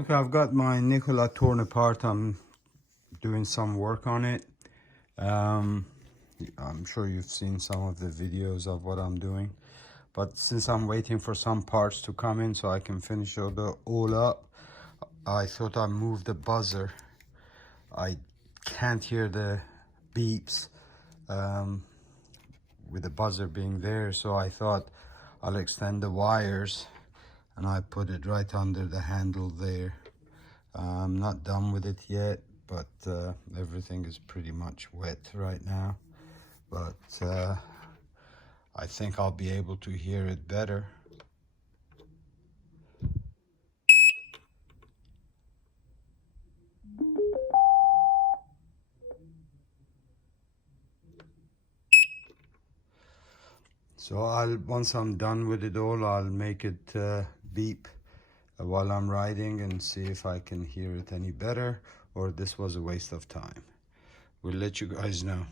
Okay, I've got my Nikola torn apart. I'm doing some work on it. I'm sure you've seen some of the videos of what I'm doing. But since I'm waiting for some parts to come in so I can finish all up, I thought I'd move the buzzer. I can't hear the beeps with the buzzer being there, so I thought I'll extend the wires, and I put it right under the handle there. I'm not done with it yet, but everything is pretty much wet right now. But I think I'll be able to hear it better. So once I'm done with it all, I'll make it beep while I'm riding and see if I can hear it any better, or this was a waste of time. We'll let you guys know.